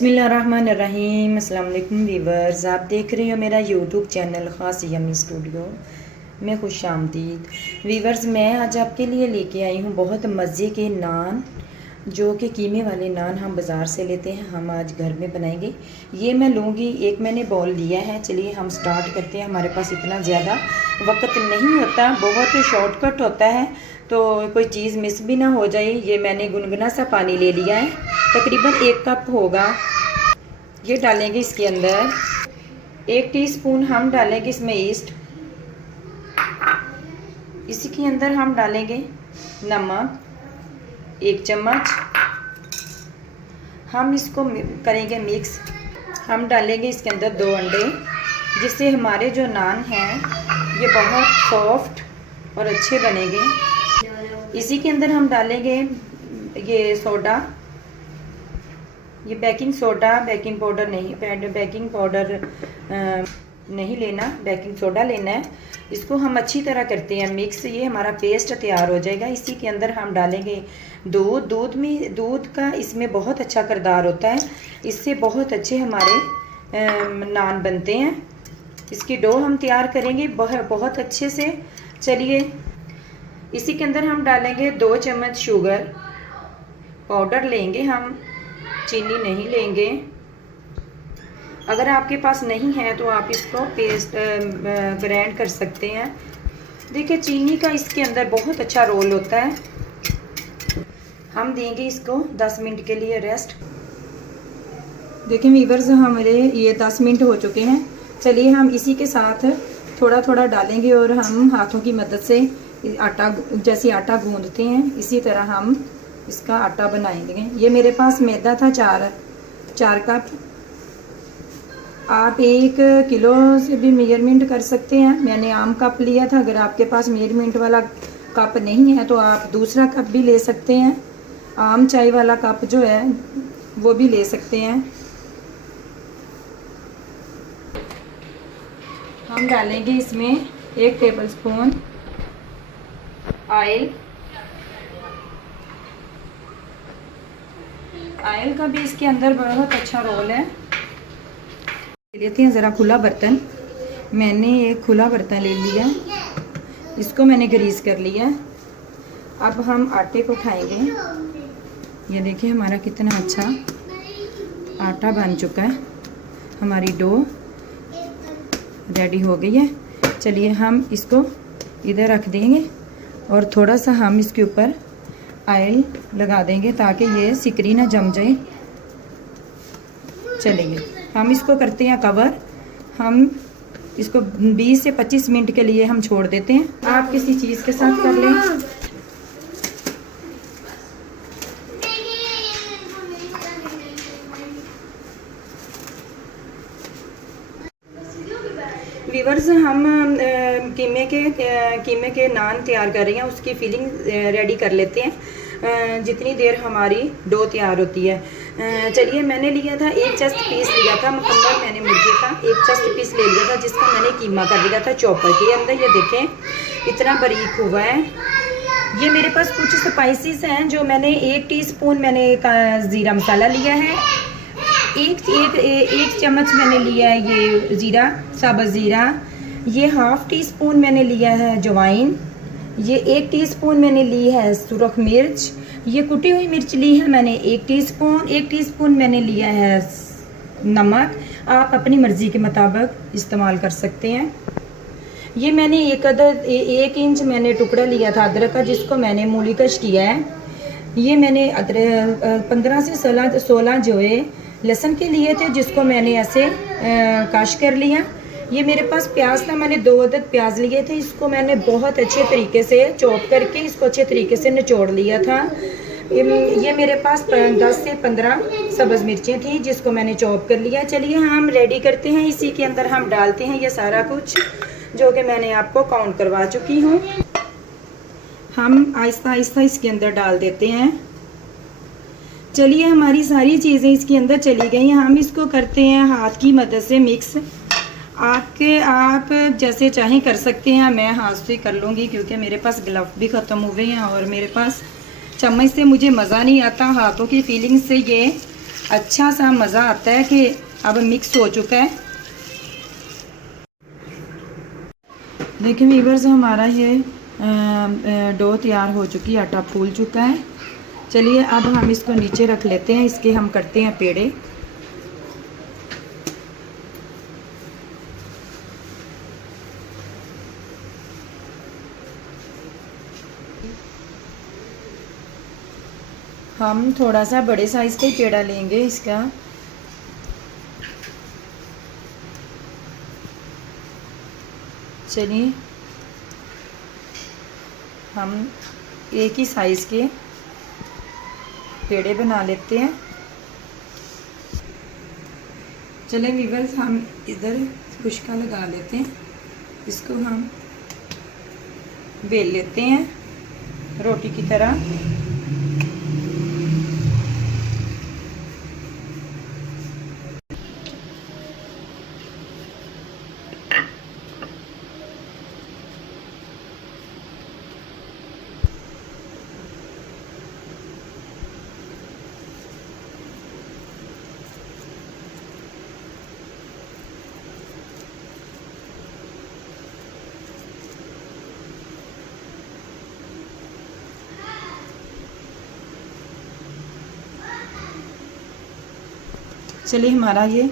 बिस्मिल्लाहिर्रहमानिर्रहीम। अस्सलाम वालेकुम वीवर्स, आप देख रहे हो मेरा यूट्यूब चैनल ख़ास यमी स्टूडियो में खुश आमदीद। वीवर्स, मैं आज आपके लिए लेके आई हूँ बहुत मज़े के नान, जो कि कीमे वाले नान हम बाज़ार से लेते हैं, हम आज घर में बनाएंगे। ये मैं लूँगी, एक मैंने बॉल लिया है। चलिए हम स्टार्ट करते हैं। हमारे पास इतना ज़्यादा वक्त नहीं होता, बहुत शॉर्टकट होता है, तो कोई चीज़ मिस भी ना हो जाए। ये मैंने गुनगुना सा पानी ले लिया है, तकरीबन 1 कप होगा। ये डालेंगे इसके अंदर 1 टीस्पून हम डालेंगे इसमें ईस्ट। इसी के अंदर हम डालेंगे नमक 1 चम्मच। हम इसको करेंगे मिक्स। हम डालेंगे इसके अंदर 2 अंडे, जिससे हमारे जो नान हैं ये बहुत सॉफ्ट और अच्छे बनेंगे। इसी के अंदर हम डालेंगे ये सोडा, ये बेकिंग सोडा, बेकिंग पाउडर नहीं, बेकिंग पाउडर नहीं लेना, बेकिंग सोडा लेना है। इसको हम अच्छी तरह करते हैं मिक्स। ये हमारा पेस्ट तैयार हो जाएगा। इसी के अंदर हम डालेंगे दूध। दूध का इसमें बहुत अच्छा किरदार होता है, इससे बहुत अच्छे हमारे नान बनते हैं। इसकी डो हम तैयार करेंगे बहुत अच्छे से। चलिए, इसी के अंदर हम डालेंगे 2 चम्मच शुगर पाउडर लेंगे हम, चीनी नहीं लेंगे। अगर आपके पास नहीं है तो आप इसको पेस्ट ग्राइंड कर सकते हैं। देखिए, चीनी का इसके अंदर बहुत अच्छा रोल होता है। हम देंगे इसको 10 मिनट के लिए रेस्ट। देखिए वीवर्स, हमारे ये 10 मिनट हो चुके हैं। चलिए हम इसी के साथ थोड़ा थोड़ा डालेंगे और हम हाथों की मदद से आटा, जैसे आटा गूंदते हैं इसी तरह हम इसका आटा बनाएंगे। ये मेरे पास मैदा था 4 कप। आप 1 किलो से भी मेजरमेंट कर सकते हैं। मैंने आम कप लिया था। अगर आपके पास मेजरमेंट वाला कप नहीं है तो आप दूसरा कप भी ले सकते हैं। आम चाय वाला कप जो है वो भी ले सकते हैं। हम डालेंगे इसमें 1 टेबलस्पून ऑयल। ऑयल का भी इसके अंदर बहुत अच्छा रोल है। लेते हैं ज़रा खुला बर्तन। मैंने एक खुला बर्तन ले लिया, इसको मैंने ग्रीस कर लिया। अब हम आटे को उठाएंगे। ये देखिए हमारा कितना अच्छा आटा बन चुका है। हमारी डो रेडी हो गई है। चलिए हम इसको इधर रख देंगे और थोड़ा सा हम इसके ऊपर ऑयल लगा देंगे ताकि ये सिकरी ना जम जाए। चलिए हम इसको करते हैं कवर। हम इसको 20 से 25 मिनट के लिए हम छोड़ देते हैं। आप किसी चीज़ के साथ कर लें। वीवर्स, हम कीमे के नान तैयार कर रहे हैं, उसकी फिलिंग रेडी कर लेते हैं जितनी देर हमारी डो तैयार होती है। चलिए, मैंने लिया था 1 चेस्ट पीस लिया था मुकम्मल। मैंने मुर्गे का 1 चेस्ट पीस ले लिया था, जिसका मैंने कीमा कर लिया था चॉपर के अंदर। ये देखें इतना बारीक हुआ है। ये मेरे पास कुछ स्पाइसेस हैं जो मैंने 1 टीस्पून मैंने ज़ीरा मसाला लिया है। एक चम्मच मैंने लिया है ये ज़ीरा, साबुत ज़ीरा। ये 1/2 टीस्पून मैंने लिया है अजवाइन। ये 1 टीस्पून मैंने ली है सुरख मिर्च। ये कुटी हुई मिर्च ली है मैंने 1 टीस्पून मैंने लिया है नमक। आप अपनी मर्ज़ी के मुताबिक इस्तेमाल कर सकते हैं। ये मैंने 1 इंच मैंने टुकड़ा लिया था अदरक का, जिसको मैंने मूली कश किया है। ये मैंने अदरक 15 से 16 जो है लहसुन के लिए थे, जिसको मैंने ऐसे कश कर लिया। ये मेरे पास प्याज था, मैंने 2 अदद प्याज लिए थे। इसको मैंने बहुत अच्छे तरीके से चॉप करके इसको अच्छे तरीके से निचोड़ लिया था। ये मेरे पास 10 से 15 सब्ज़ मिर्चें थी, जिसको मैंने चॉप कर लिया। चलिए हम रेडी करते हैं। इसी के अंदर हम डालते हैं ये सारा कुछ, जो कि मैंने आपको काउंट करवा चुकी हूँ। हम आहिस्ता आहिस्ता इसके अंदर डाल देते हैं। चलिए, हमारी सारी चीज़ें इसके अंदर चली गई हैं। हम इसको करते हैं हाथ की मदद से मिक्स। आप जैसे चाहें कर सकते हैं। मैं हाथ से कर लूँगी क्योंकि मेरे पास ग्लव भी ख़त्म हुए हैं और मेरे पास चम्मच से मुझे मज़ा नहीं आता। हाथों की फीलिंग से ये अच्छा सा मज़ा आता है कि अब मिक्स हो चुका है। देखिए वीवर्स, हमारा ये डो तैयार हो चुकी है, आटा फूल चुका है। चलिए अब हम इसको नीचे रख लेते हैं, इसके हम करते हैं पेड़े। हम थोड़ा सा बड़े साइज़ का ही पेड़ा लेंगे इसका। चलिए हम एक ही साइज़ के पेड़े बना लेते हैं। चलिए वीवर्स, हम इधर खुशका लगा लेते हैं, इसको हम बेल लेते हैं रोटी की तरह। चलिए हमारा ये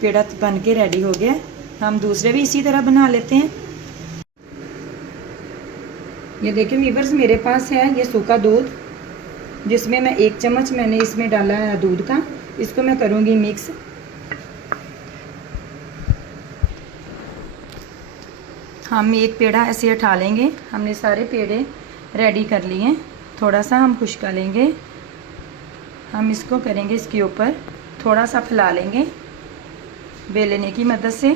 पेड़ा बन के रेडी हो गया। हम दूसरे भी इसी तरह बना लेते हैं। ये देखिए वीवर्स, मेरे पास है ये सूखा दूध, जिसमें मैं 1 चम्मच मैंने इसमें डाला है दूध का। इसको मैं करूँगी मिक्स। हम एक पेड़ा ऐसे उठा लेंगे। हमने सारे पेड़े रेडी कर लिए। थोड़ा सा हम खुशका लेंगे, हम इसको करेंगे इसके ऊपर थोड़ा सा फैला लेंगे बेलने की मदद से।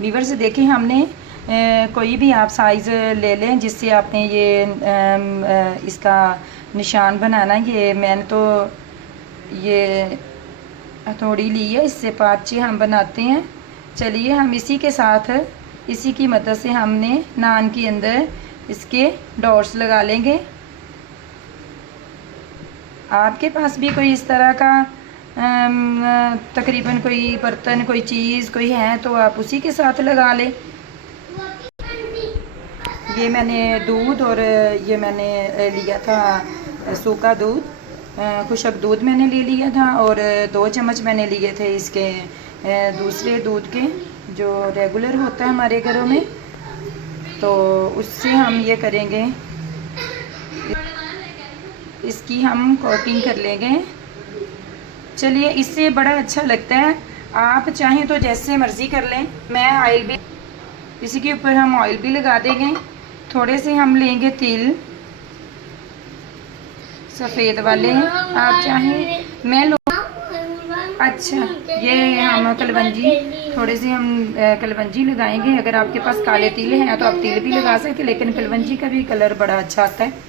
वीवर्स देखिए, हमने कोई भी आप साइज़ ले लें जिससे आपने ये इसका निशान बनाना। ये मैंने तो ये हथौड़ी ली है, इससे पाँचे हम बनाते हैं। चलिए हम इसी के साथ, इसी की मदद से हमने नान के अंदर इसके डॉट्स लगा लेंगे। आपके पास भी कोई इस तरह का तकरीबन कोई बर्तन, कोई चीज़ कोई है तो आप उसी के साथ लगा लें। ये मैंने दूध और ये मैंने लिया था सूखा दूध, खुशक दूध मैंने ले लिया था, और 2 चम्मच मैंने लिए थे इसके दूसरे दूध के जो रेगुलर होता है हमारे घरों में। तो उससे हम ये करेंगे, इसकी हम कोटिंग कर लेंगे। चलिए, इससे बड़ा अच्छा लगता है। आप चाहें तो जैसे मर्ज़ी कर लें। मैं ऑयल भी, इसी के ऊपर हम ऑयल भी लगा देंगे। थोड़े से हम लेंगे तिल सफ़ेद वाले, आप चाहें मैं लो। अच्छा, ये हम कलवंजी, थोड़े से हम कलवंजी लगाएंगे। अगर आपके पास काले तिल हैं तो आप तिल भी लगा सकते, लेकिन कलवंजी का भी कलर बड़ा अच्छा आता है।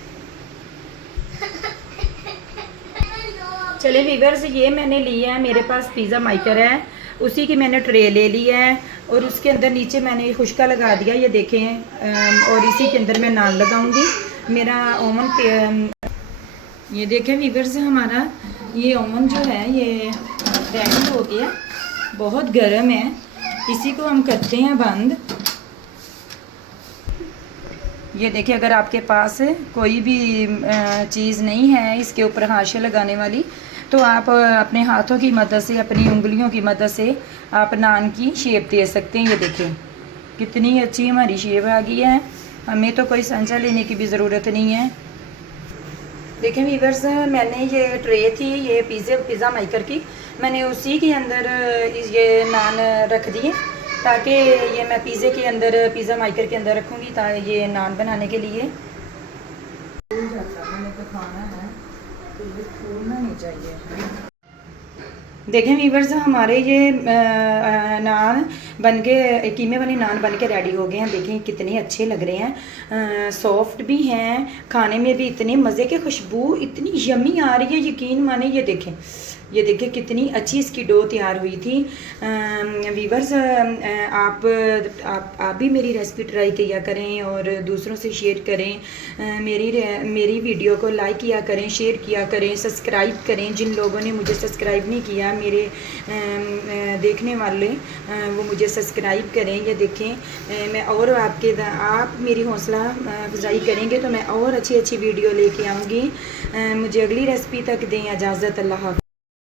चलिए वीवर्स, ये मैंने लिया है, मेरे पास पिज़्ज़ा मेकर है, उसी की मैंने ट्रे ले लिया है और उसके अंदर नीचे मैंने खुशका लगा दिया, ये देखें। और इसी के अंदर मैं नान लगाऊंगी। मेरा ओवन पे, ये देखें वीवर्स, हमारा ये ओवन जो है ये रेडी हो गया, बहुत गर्म है। इसी को हम करते हैं बंद। ये देखिए, अगर आपके पास कोई भी चीज़ नहीं है इसके ऊपर हाशिया लगाने वाली, तो आप अपने हाथों की मदद से, अपनी उंगलियों की मदद से आप नान की शेप दे सकते हैं। ये देखिए कितनी अच्छी हमारी शेप आ गई है, हमें तो कोई सांचा लेने की भी ज़रूरत नहीं है। देखें वीवर्स, मैंने ये ट्रे थी ये पिज़्ज़ा मेकर की, मैंने उसी के अंदर ये नान रख दिए ताकि ये मैं पिज़्ज़े के अंदर, पिज़्ज़ा मेकर के अंदर रखूँगी ताकि ये नान बनाने के लिए। मैंने तो खाना है तो ये छोड़ना नहीं चाहिए। देखें वीवर्स, हमारे ये नान बन के, कीमे वाले नान बन के रेडी हो गए हैं। देखें कितने अच्छे लग रहे हैं, सॉफ्ट भी हैं, खाने में भी इतने मज़े के, खुशबू इतनी यमी आ रही है, यकीन माने। ये देखें कितनी अच्छी इसकी डो तैयार हुई थी। वीवर्स, आप भी मेरी रेसिपी ट्राई किया करें और दूसरों से शेयर करें। मेरी वीडियो को लाइक किया करें, शेयर किया करें, सब्सक्राइब करें। जिन लोगों ने मुझे सब्सक्राइब नहीं किया, मेरे देखने वाले, वो मुझे सब्सक्राइब करें। ये देखें, मैं और आप मेरी हौसला अफजाई करेंगे तो मैं और अच्छी वीडियो लेके आऊँगी। मुझे अगली रेसिपी तक दें इजाज़त। अल्लाह हाफ़िज़।